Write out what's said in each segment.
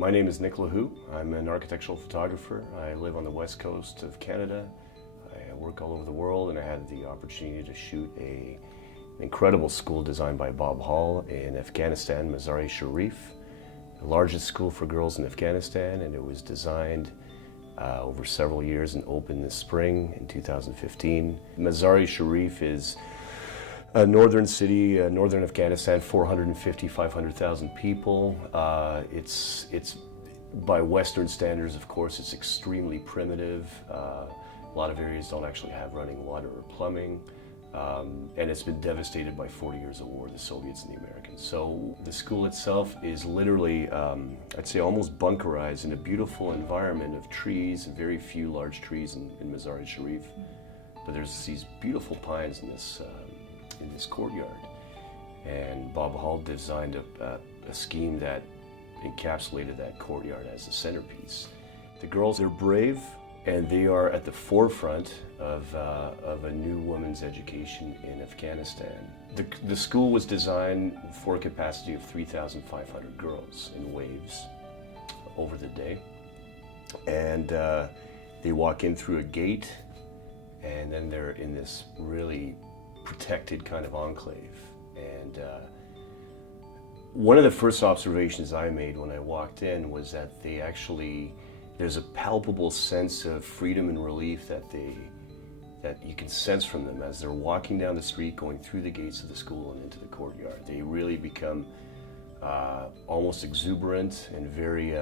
My name is Nic Lehoux. I'm an architectural photographer. I live on the west coast of Canada. I work all over the world, and I had the opportunity to shoot an incredible school designed by Bob Hall in Afghanistan, Mazar-e-Sharif, the largest school for girls in Afghanistan, and it was designed over several years and opened this spring in 2015. Mazar-e-Sharif is a northern city, northern Afghanistan, 450, 500,000 people. It's by Western standards, of course, it's extremely primitive. A lot of areas don't actually have running water or plumbing. And it's been devastated by 40 years of war, the Soviets and the Americans. So the school itself is literally, I'd say almost bunkerized in a beautiful environment of trees, and very few large trees in Mazar-e-Sharif. But there's these beautiful pines in this courtyard. And Bob Hall designed a scheme that encapsulated that courtyard as the centerpiece. The girls are brave, and they are at the forefront of a new women's education in Afghanistan. The school was designed for a capacity of 3,500 girls in waves over the day. And they walk in through a gate, and then they're in this really protected kind of enclave. And one of the first observations I made when I walked in was that there's a palpable sense of freedom and relief that you can sense from them as they're walking down the street, going through the gates of the school and into the courtyard. They really become almost exuberant and very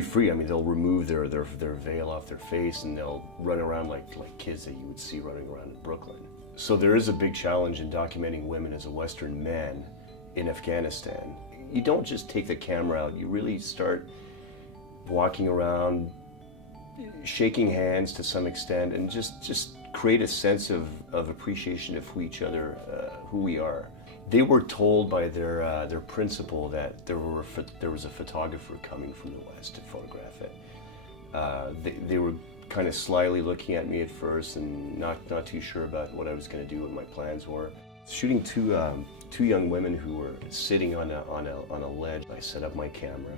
free. I mean, they'll remove their veil off their face, and they'll run around like kids that you would see running around in Brooklyn. So there is a big challenge in documenting women as a Western man in Afghanistan. You don't just take the camera out, you really start walking around, shaking hands to some extent, and just create a sense of appreciation of who we are. They were told by their principal that there was a photographer coming from the West to photograph it. They were kind of slyly looking at me at first and not too sure about what I was going to do, what my plans were. Shooting two young women who were sitting on a ledge. I set up my camera,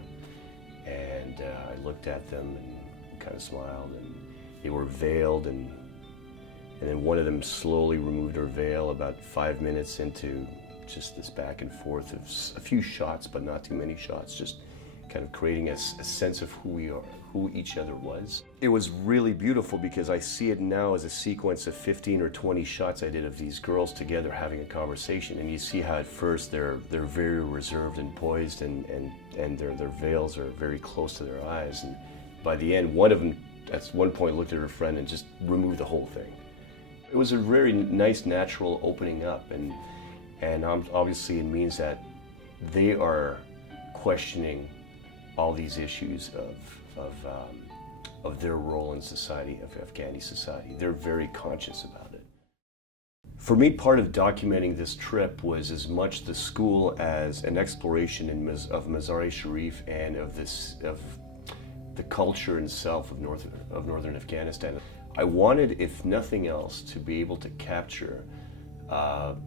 and I looked at them and kind of smiled, and they were veiled, and then one of them slowly removed her veil about 5 minutes into just this back and forth of a few shots, but not too many shots, just kind of creating a sense of who we are, who each other was. It was really beautiful because I see it now as a sequence of 15 or 20 shots I did of these girls together having a conversation, and you see how at first they're very reserved and poised, and their veils are very close to their eyes, and by the end, one of them at one point looked at her friend and just removed the whole thing. It was a very nice, natural opening up, and obviously it means that they are questioning all these issues of their role in society, of Afghani society. They're very conscious about it. For me, part of documenting this trip was as much the school as an exploration of Mazar-e-Sharif and of the culture itself of northern Afghanistan. I wanted, if nothing else, to be able to capture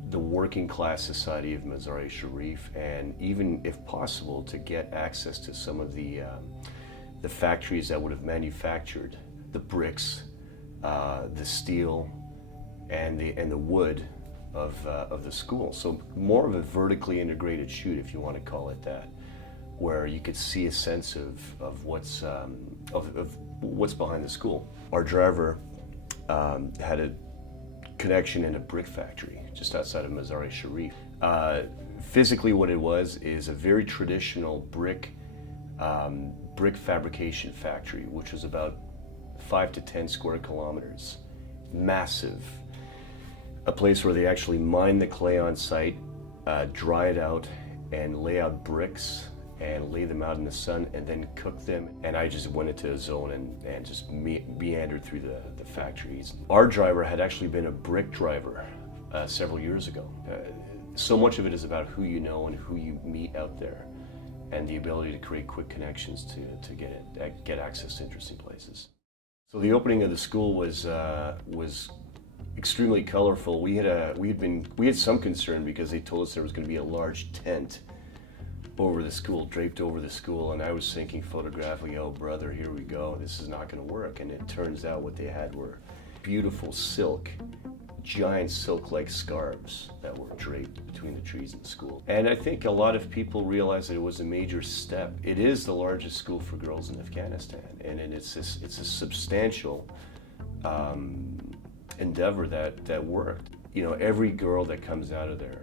the working class society of Mazar-e-Sharif, and even, if possible, to get access to some of the factories that would have manufactured the bricks, the steel, and the wood of the school. So more of a vertically integrated shoot, if you want to call it that, where you could see a sense of what's behind the school. Our driver had a connection in a brick factory just outside of Mazar-e-Sharif. Physically, what it was is a very traditional brick fabrication factory, which was about 5 to 10 square kilometers, massive. A place where they actually mine the clay on site, dry it out, and lay out bricks and lay them out in the sun and then cook them. And I just went into a zone and just meandered through the factories. Our driver had actually been a brick driver several years ago. So much of it is about who you know and who you meet out there, and the ability to create quick connections to get access to interesting places. So the opening of the school was extremely colorful. We had some concern because they told us there was going to be a large tent over the school, draped over the school, and I was thinking photographically, oh brother, here we go, this is not going to work. And it turns out what they had were beautiful silk, giant silk-like scarves that were draped between the trees in the school. And I think a lot of people realized that it was a major step. It is the largest school for girls in Afghanistan, and it's a substantial endeavor that worked. You know, every girl that comes out of there,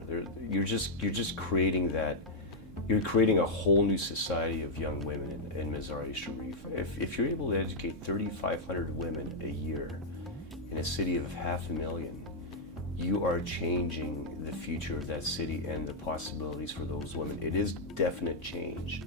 you're just creating that. You're creating a whole new society of young women in Mazar-e-Sharif. If you're able to educate 3,500 women a year in a city of 500,000, you are changing the future of that city and the possibilities for those women. It is definite change.